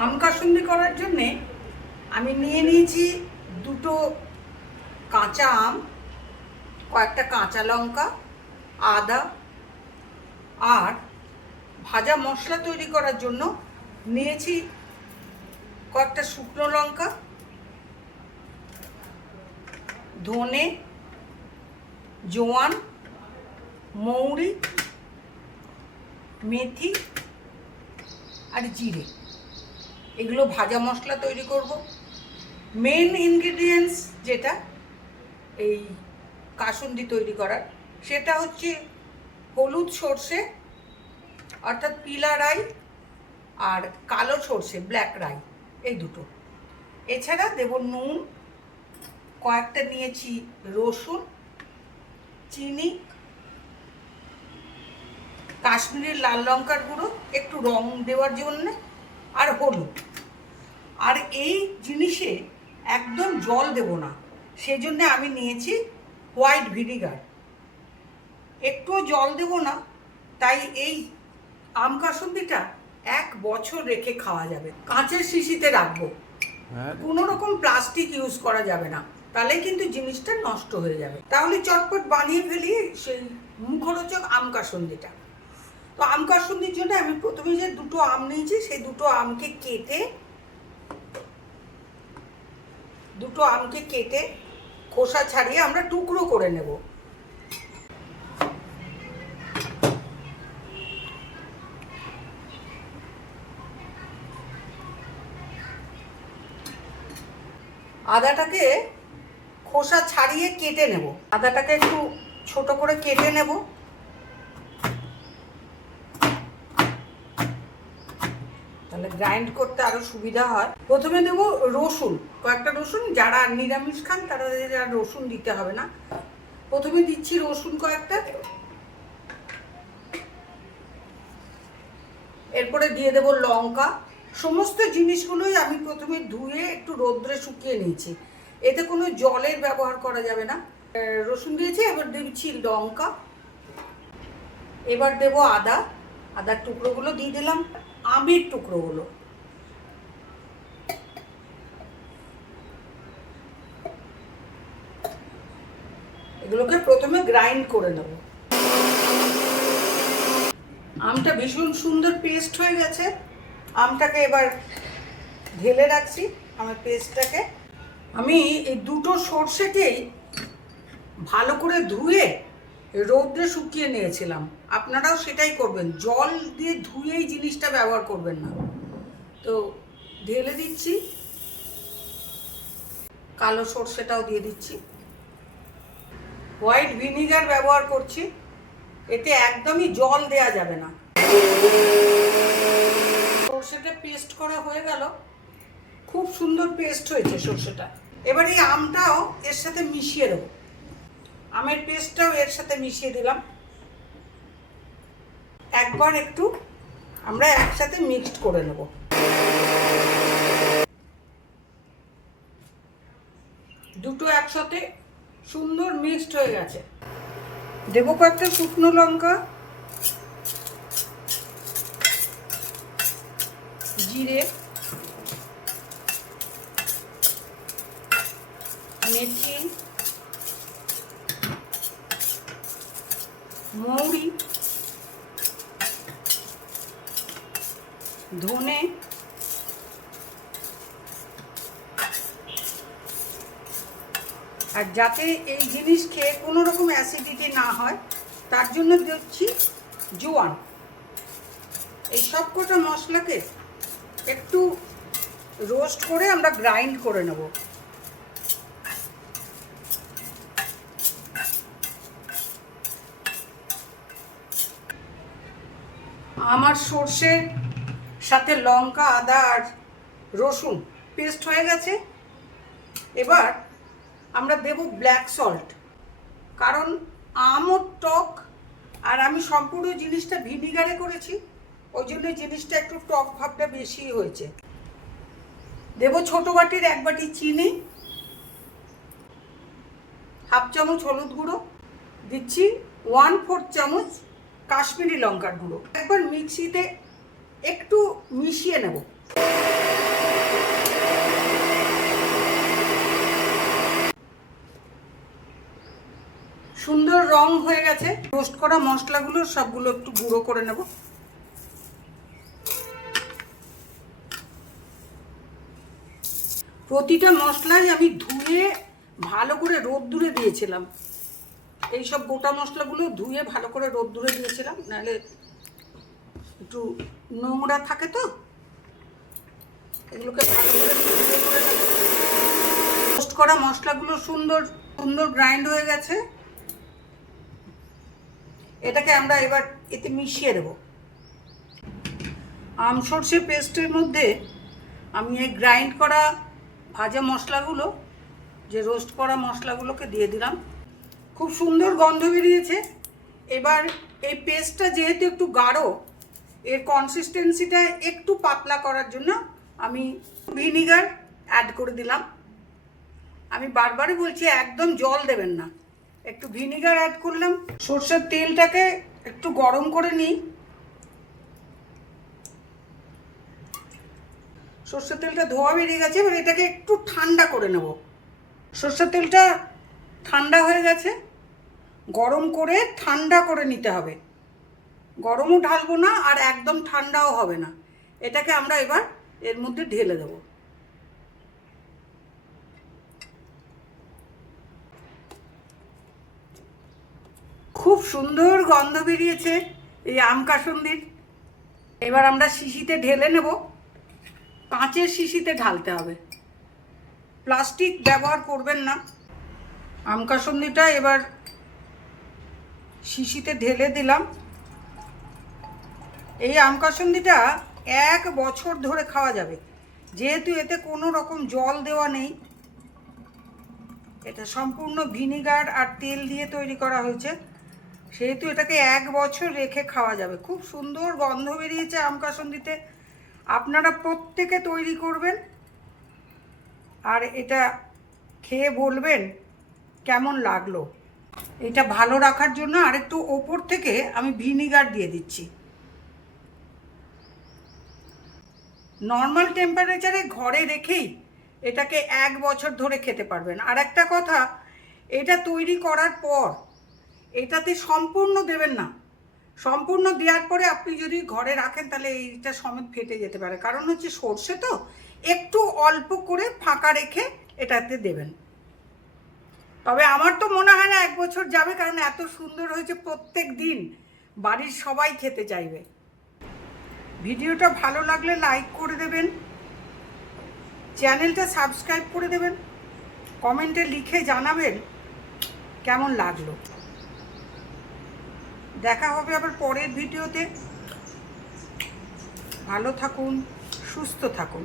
আম কাসুন্দি করার জন্যে আমি নিয়ে নিয়েছি দুটো কাঁচা আম, কয়েকটা কাঁচা লঙ্কা, আদা, আর ভাজা মশলা তৈরি করার জন্য নিয়েছি কয়েকটা শুকনো লঙ্কা, ধনে, জোয়ান, মৌরি, মেথি আর জিরে। এগুলো ভাজা মশলা তৈরি করব। মেন ইনগ্রেডিয়েন্টস যেটা এই কাসুন্দি তৈরি করার, সেটা হচ্ছে হলুদ সর্ষে অর্থাৎ পিলা রাই আর কালো সর্ষে ব্ল্যাক রাই, এই দুটো। এছাড়া দেব নুন, কয়েকটা নিয়েছি রসুন, চিনি, কাশ্মীরি লাল লঙ্কার গুঁড়ো একটু রং দেওয়ার জন্য, আর হলুদ। আর এই জিনিসে একদম জল দেব না, সেজন্য আমি নিয়েছি হোয়াইট ভিনিগার। একটুও জল দেব না, তাই এই আম কাসুন্দিটা 1 বছর রেখে খাওয়া যাবে। কাঁচের শিশিতে রাখবো, কোনো রকম প্লাস্টিক ইউজ করা যাবে না, তাহলে কিন্তু জিনিসটা নষ্ট হয়ে যাবে। তাহলে চটপট বানিয়ে ফেলি সেই মুখরোচক আম কাসুন্দিটা। তো আম কাসুন্দির জন্য আমি প্রথমে যে দুটো আম নিয়েছি, সেই দুটো আমকে কেটে খোসা ছাড়িয়ে আমরা টুকরো করে নেব। আদাটাকে খোসা ছাড়িয়ে কেটে নেব। আদাটাকে একটু ছোট করে কেটে নেব। তাহলে গ্রাইন্ড করতে আরো সুবিধা হয়। প্রথমে দেব রসুন, কয়েকটা রসুন। যারা নিরামিষ খান তারা রসুন দিতে হবে না। প্রথমে দিচ্ছি রসুন কয়েকটা, এরপরে দিয়ে দেব লঙ্কা। সমস্ত জিনিসগুলোই আমি প্রথমে ধুয়ে একটু রোদ্রে শুকিয়ে নিয়েছি, এতে কোনো জলের ব্যবহার করা যাবে না। রসুন দিয়েছি, এবার দিচ্ছি লঙ্কা, এবার দেব আদার টুকরোগুলো দিয়ে দিলাম, আমের টুকরোগুলো, এগুলোকে প্রথমে গ্রাইন্ড করে নেব। আমটা ভীষণ সুন্দর পেস্ট হয়ে গেছে। আমটাকে এবার ঢেলে রাখছি, আমার পেস্টটাকে। আমি এই দুটো সর্ষেকেই ভালো করে ধুয়ে রোদ্রে শুকিয়ে নিয়েছিলাম। আপনারাও সেটাই করবেন, জল দিয়ে ধুয়ে এই জিনিসটা ব্যবহার করবেন না। তো ঢেলে দিচ্ছি, কালো সর্ষেটাও দিয়ে দিচ্ছি। হোয়াইট ভিনিগার ব্যবহার করছি, এতে একদমই জল দেয়া যাবে না। সর্ষেটা পেস্ট করা হয়ে গেল, খুব সুন্দর পেস্ট হয়েছে সর্ষেটা। এবার এই আমটাও এর সাথে মিশিয়ে দেবো, আমের পেস্টটাও এর সাথে মিশিয়ে দিলাম। একবার একটু আমরা একসাথে মিক্সড করে নেব। দুটো একসাথে সুন্দর মিক্সড হয়ে গেছে। দেব কয়েকটা শুকনো লঙ্কা, জিরে, মেথি, মৌরি, ধনে, আর যাতে এই জিনিস খেয়ে কোনো রকম অ্যাসিডিটি না হয় তার জন্য দিচ্ছি জোয়ান। এই সব কটা মশলাকে একটু রোস্ট করে আমরা গ্রাইন্ড করে নেব। আমার সর্ষের সাথে লঙ্কা, আদা আর রসুন পেস্ট হয়ে গেছে। এবার আমরা দেব ব্ল্যাক সল্ট, কারণ আমও টক আর আমি সম্পূর্ণ জিনিসটা ভিনিগারে করেছি, ওই জন্য জিনিসটা একটু টক ভাবটা বেশি হয়েছে। দেব ছোট বাটির 1 বাটি চিনি, হাফ চামচ হলুদ গুঁড়ো, দিচ্ছি 1/4 চামচ কাশ্মীরি লঙ্কার গুঁড়ো। একবার মিক্সিতে একটু মিশিয়ে নেব। সুন্দর রং হয়ে গেছে। রোস্ট করা মশলাগুলো সবগুলো একটু গুঁড়ো করে নেব। প্রতিটা মশলাই আমি ধুয়ে ভালো করে রোদ্দুরে দিয়েছিলাম। এই সব গোটা মশলাগুলো ধুয়ে ভালো করে রোদ্দুরে দিয়েছিলাম, নাহলে একটু নোংরা থাকে তো, এগুলোকে ভালো করে রোস্ট করা মশলাগুলো সুন্দর সুন্দর গ্রাইন্ড হয়ে গেছে। এটাকে আমরা এবার এতে মিশিয়ে দেব। আম সর্ষে পেস্টের মধ্যে আমি এই গ্রাইন্ড করা ভাজা মশলাগুলো, যে রোস্ট করা মশলাগুলোকে দিয়ে দিলাম। খুব সুন্দর গন্ধ বেরিয়েছে। এবার এই পেস্টটা যেহেতু একটু গাঢ়, এর কনসিস্টেন্সিটা একটু পাতলা করার জন্য আমি ভিনিগার অ্যাড করে দিলাম। আমি বারবারই বলছি একদম জল দেবেন না, একটু ভিনিগার অ্যাড করলাম। সরষের তেলটাকে একটু গরম করে নিই। সরষের তেলটা ধোয়া বেরিয়ে গেছে, এবার এটাকে একটু ঠান্ডা করে নেব। সরষের তেলটা ঠান্ডা হয়ে গেছে, গরম করে ঠান্ডা করে নিতে হবে। গরমও ঢালবো না আর একদম ঠান্ডাও হবে না। এটাকে আমরা এবার এর মধ্যে ঢেলে দেব। খুব সুন্দর গন্ধ বেরিয়েছে এই আম কাসুন্দির। এবার আমরা শিশিতে ঢেলে নেব। কাঁচের শিশিতে ঢালতে হবে, প্লাস্টিক ব্যবহার করবেন না। আম কাসুন্দিটা এবার শিশিতে ঢেলে দিলাম। এই আম কাসুন্দিটা 1 বছর ধরে খাওয়া যাবে, যেহেতু এতে কোনো রকম জল দেওয়া নেই। এটা সম্পূর্ণ ভিনিগার আর তেল দিয়ে তৈরি করা হয়েছে, সেহেতু এটাকে 1 বছর রেখে খাওয়া যাবে। খুব সুন্দর গন্ধ বেরিয়েছে আম কাসুন্দিতে। আপনারা প্রত্যেকে তৈরি করবেন আর এটা খেয়ে বলবেন কেমন লাগলো। এটা ভালো রাখার জন্য আরেকটু ওপর থেকে আমি ভিনিগার দিয়ে দিচ্ছি। নর্মাল টেম্পারেচারে ঘরে রেখেই এটাকে 1 বছর ধরে খেতে পারবেন। আর একটা কথা, এটা তৈরি করার পর এটাতে সম্পূর্ণ দেবেন না। সম্পূর্ণ দেওয়ার পরে আপনি যদি ঘরে রাখেন তাহলে এইটা সমেত ফেটে যেতে পারে, কারণ হচ্ছে সর্ষে তো, একটু অল্প করে ফাঁকা রেখে এটাতে দেবেন। তবে আমার তো মনে হয় না 1 বছর যাবে, কারণ এত সুন্দর হয়েছে, প্রত্যেক দিন বাড়ির সবাই খেতে চাইবে। ভিডিওটা ভালো লাগলে লাইক করে দেবেন, চ্যানেলটা সাবস্ক্রাইব করে দেবেন, কমেন্টে লিখে জানাবেন কেমন লাগলো। দেখা হবে আবার পরের ভিডিওতে। ভালো থাকুন, সুস্থ থাকুন।